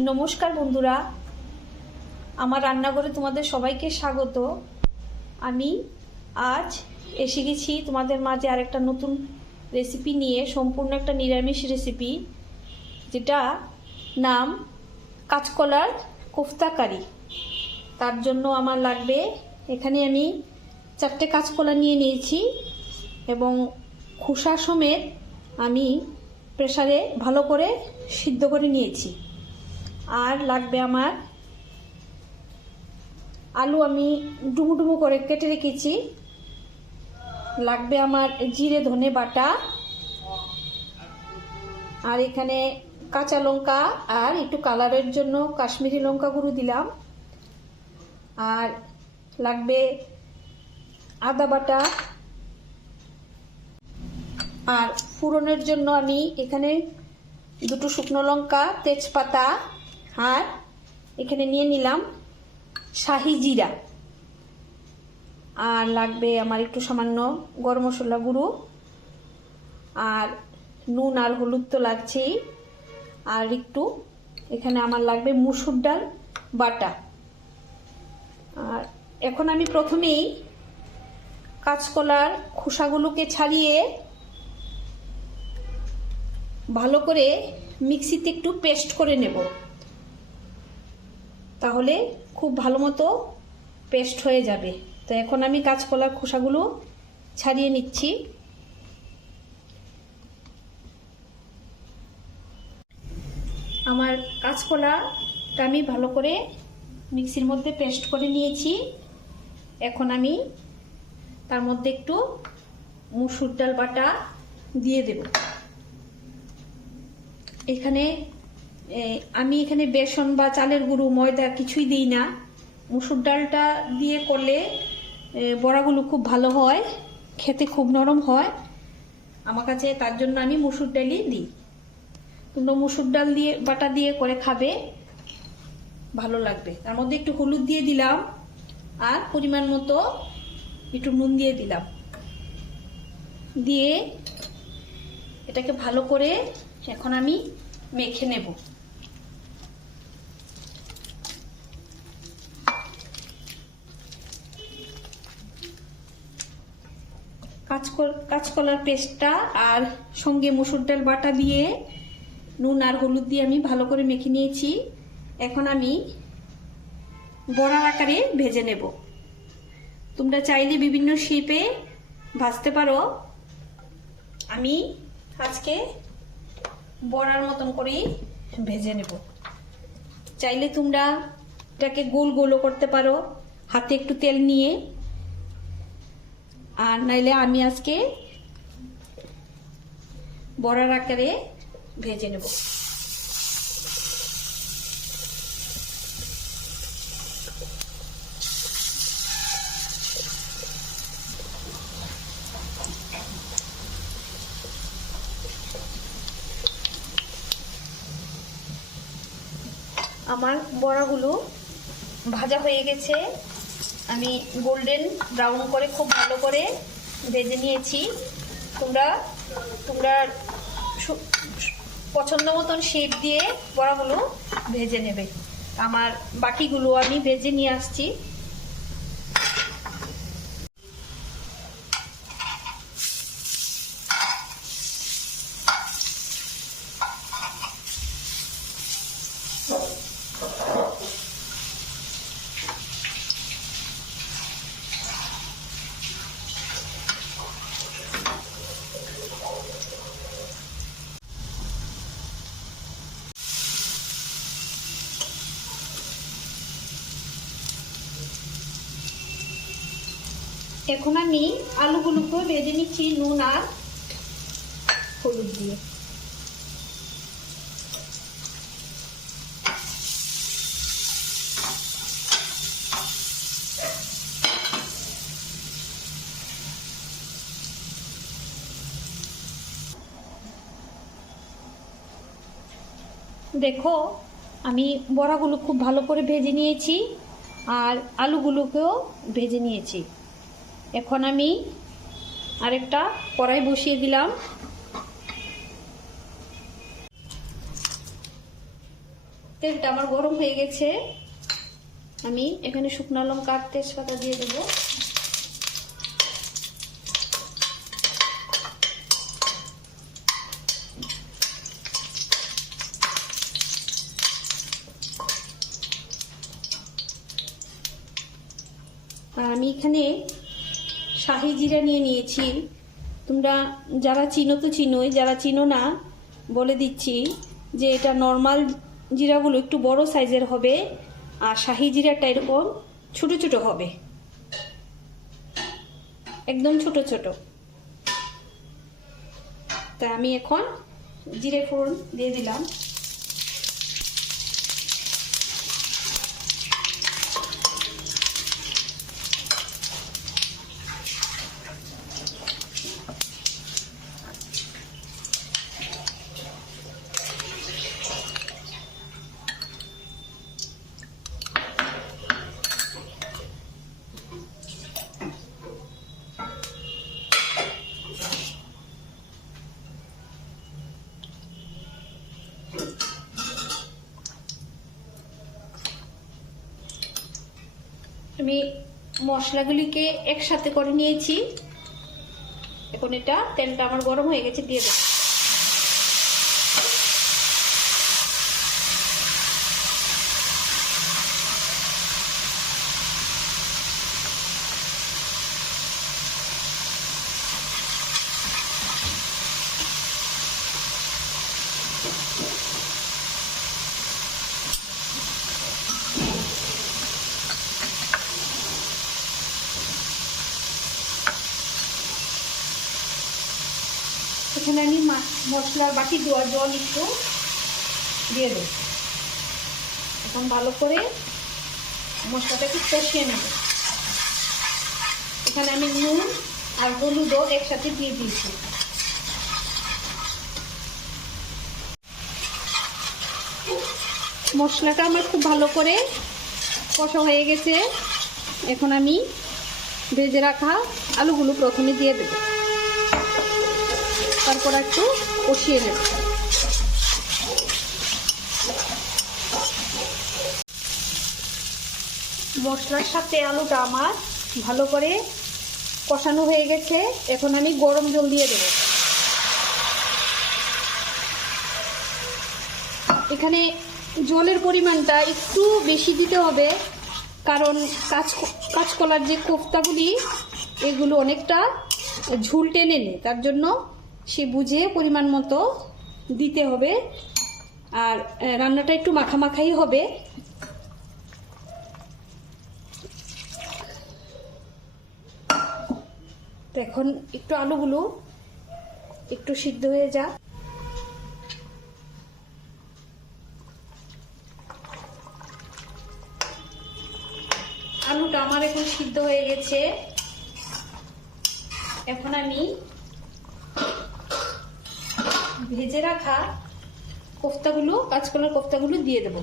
নমস্কার বন্ধুরা, আমার রান্নাঘরে তোমাদের সবাইকে স্বাগত। আমি আজ এসে গেছি তোমাদের মাঝে আরেকটা নতুন রেসিপি নিয়ে, সম্পূর্ণ একটা নিরামিষ রেসিপি, যেটা নাম কাঁচকলার কোফতা কারি। তার জন্য আমার লাগবে, এখানে আমি 4টে কাঁচকলা নিয়ে নিয়েছি এবং খোসা সমেত আমি প্রেসারে ভালো করে সিদ্ধ করে নিয়েছি। আর লাগবে আমার আলু, আমি ডুমো ডুমো করে কেটে রেখেছি। লাগবে আমার জিরে ধনে বাটা, আর এখানে কাঁচা লঙ্কা আর একটু কালারের জন্য কাশ্মীরি লঙ্কা গুঁড়ো দিলাম। আর লাগবে আদা বাটা, আর ফোড়নের জন্য আমি এখানে 2টো শুকনো লঙ্কা, তেজপাতা, আর এখানে নিয়ে নিলাম শাহি জিরা। আর লাগবে আমার একটু সামান্য গরম মশলা গুঁড়ো, আর নুন আর হলুদ তো লাগছেই। আর একটু এখানে আমার লাগবে মুসুর ডাল বাটা। আর এখন আমি প্রথমেই কাঁচকলার খোসাগুলোকে ছাড়িয়ে ভালো করে মিক্সিতে একটু পেস্ট করে নেব, তাহলে খুব ভালো মতো পেস্ট হয়ে যাবে। তো এখন আমি কাঁচকলার খোসাগুলো ছাড়িয়ে নিচ্ছি। আমার কাঁচকলাটা আমি ভালো করে মিক্সির মধ্যে পেস্ট করে নিয়েছি। এখন আমি তার মধ্যে একটু মুসুর ডাল বাটা দিয়ে দেব। আমি এখানে বেসন বা চালের গুঁড়ো, ময়দা কিছুই দিই না। মুসুর ডালটা দিয়ে করলে বড়াগুলো খুব ভালো হয়, খেতে খুব নরম হয় আমার কাছে, তার জন্য আমি মুসুর ডালই দিই। তোমরা মুসুর ডাল দিয়ে বাটা দিয়ে করে খাবে, ভালো লাগবে। তার মধ্যে একটু হলুদ দিয়ে দিলাম, আর পরিমাণ মতো একটু নুন দিয়ে দিলাম। দিয়ে এটাকে ভালো করে এখন আমি মেখে নেব। কাঁচকলার পেস্টটা আর সঙ্গে মসুর ডাল বাটা দিয়ে নুন আর হলুদ দিয়ে আমি ভালো করে মেখে নিয়েছি। এখন আমি বড়ার আকারে ভেজে নেব। তোমরা চাইলে বিভিন্ন শেপে ভাজতে পারো, আমি আজকে বড়ার মতন করেই ভেজে নেব। চাইলে তোমরা এটাকে গোল গোলও করতে পারো হাতে একটু তেল নিয়ে, আর নাইলে আমি আজকে বড়ার আকারে ভেজে নেব। আমার বড়াগুলো ভাজা হয়ে গেছে, আমি গোল্ডেন ব্রাউন করে খুব ভালো করে ভেজে নিয়েছি। তোমরা পছন্দ মতন শেপ দিয়ে বড়াগুলো ভেজে নেবে। আমার বাকিগুলো আমি ভেজে নিয়ে আসছি। এখন আমি আলুগুলোকে ভেজে নিচ্ছি নুন আর হলুদ দিয়ে। দেখো, আমি বড়াগুলো খুব ভালো করে ভেজে নিয়েছি আর আলুগুলোকেও ভেজে নিয়েছি। এখন আমি আরেকটা কড়াই বসিয়ে দিলাম। তেলটা আমার গরম হয়ে গেছে, আমি এখানে শুকনো লঙ্কা আর তেজপাতা দিয়ে দেবো। আর আমি এখানে শাহি জিরা নিয়ে নিয়েছি। তোমরা যারা চিনো তো চিনোই, যারা চিনো না বলে দিচ্ছি যে এটা নর্মাল জিরাগুলো একটু বড় সাইজের হবে আর শাহি জিরাটা এরকম ছোট ছোট হবে, একদম ছোট ছোট। তাই আমি এখন জিরে ফোড়ন দিয়ে দিলাম। আমি মশলাগুলিকে একসাথে করে নিয়েছি। এখন এটা তেলটা আমার গরম হয়ে গেছে, দিয়ে দেব। এখানে আমি মশলার বাটি দেওয়া জল একটু দিয়ে দেব। এখন ভালো করে মশলাটাকে কষিয়ে নেব। এখানে আমি নুন আর হলুদও একসাথে দিয়ে দিয়েছি। মশলাটা আমার খুব ভালো করে কষা হয়ে গেছে। এখন আমি ভেজে রাখা আলুগুলো প্রথমে দিয়ে দেব, তারপর একটু কষিয়ে নেব। মশলার সাথে আলুটা আমার ভালো করে কষানো হয়ে গেছে। এখন আমি গরম জল দিয়ে দেব। এখানে জলের পরিমাণটা একটু বেশি দিতে হবে, কারণ কাঁচকলার যে কোফতাগুলি এগুলো অনেকটা ঝুল টেনে নেয়, তার জন্য সে বুঝে পরিমাণ মতো দিতে হবে। আর রান্নাটা একটু মাখামাখাই হবে। তো এখন একটু আলুগুলো একটু সিদ্ধ হয়ে যা। আলুটা আমার এখন সিদ্ধ হয়ে গেছে। এখন আমি ভেজে রাখা কোফতাগুলো, কাঁচকলার কোফতাগুলো দিয়ে দেব।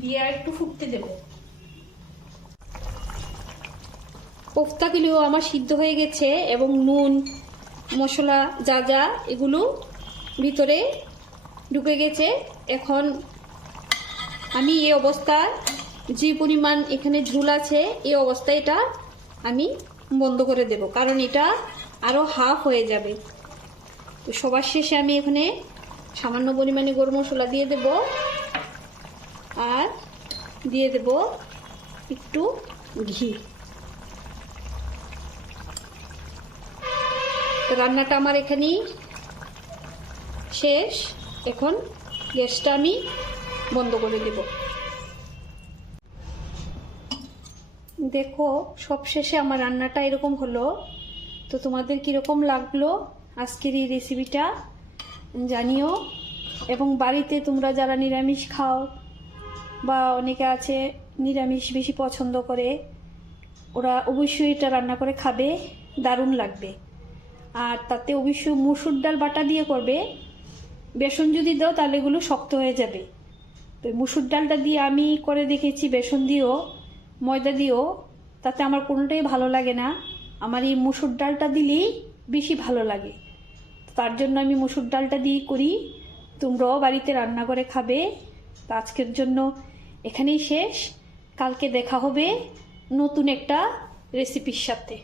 দিয়ে আর একটু ফুটতে দেব। কোফতাগুলিও আমার সিদ্ধ হয়ে গেছে এবং নুন মশলা যা যা এগুলো ভিতরে ঢুকে গেছে। এখন আমি এই অবস্থায় যে পরিমাণ এখানে ঝোল আছে এই অবস্থায় এটা আমি বন্ধ করে দেব, কারণ এটা আরও হাফ হয়ে যাবে। তো সবার শেষে আমি এখানে সামান্য পরিমাণে গরম মশলা দিয়ে দেব আর দিয়ে দেব একটু ঘি। রান্নাটা আমার এখানেই শেষ। এখন গ্যাসটা আমি বন্ধ করে দেব। দেখো সবশেষে আমার রান্নাটা এরকম হলো। তো তোমাদের কীরকম লাগলো আজকের এই রেসিপিটা জানিও। এবং বাড়িতে তোমরা যারা নিরামিষ খাও বা অনেকে আছে নিরামিষ বেশি পছন্দ করে, ওরা অবশ্যই এটা রান্না করে খাবে, দারুণ লাগবে। আর তাতে অবশ্যই মুসুর ডাল বাটা দিয়ে করবে। বেসন যদি দাও তাহলে এগুলো শক্ত হয়ে যাবে। তো মুসুর ডালটা দিয়ে আমি করে দেখেছি, বেসন দিয়েও ময়দা দিয়েও, তাতে আমার কোনোটাই ভালো লাগে না। আমার এই মুসুর ডালটা দিলেই বেশি ভালো লাগে। তার জন্য আমি মুসুর ডালটা দিয়েই করি। তোমরাও বাড়িতে রান্না করে খাবে। তো আজকের জন্য এখানেই শেষ। কালকে দেখা হবে নতুন একটা রেসিপির সাথে।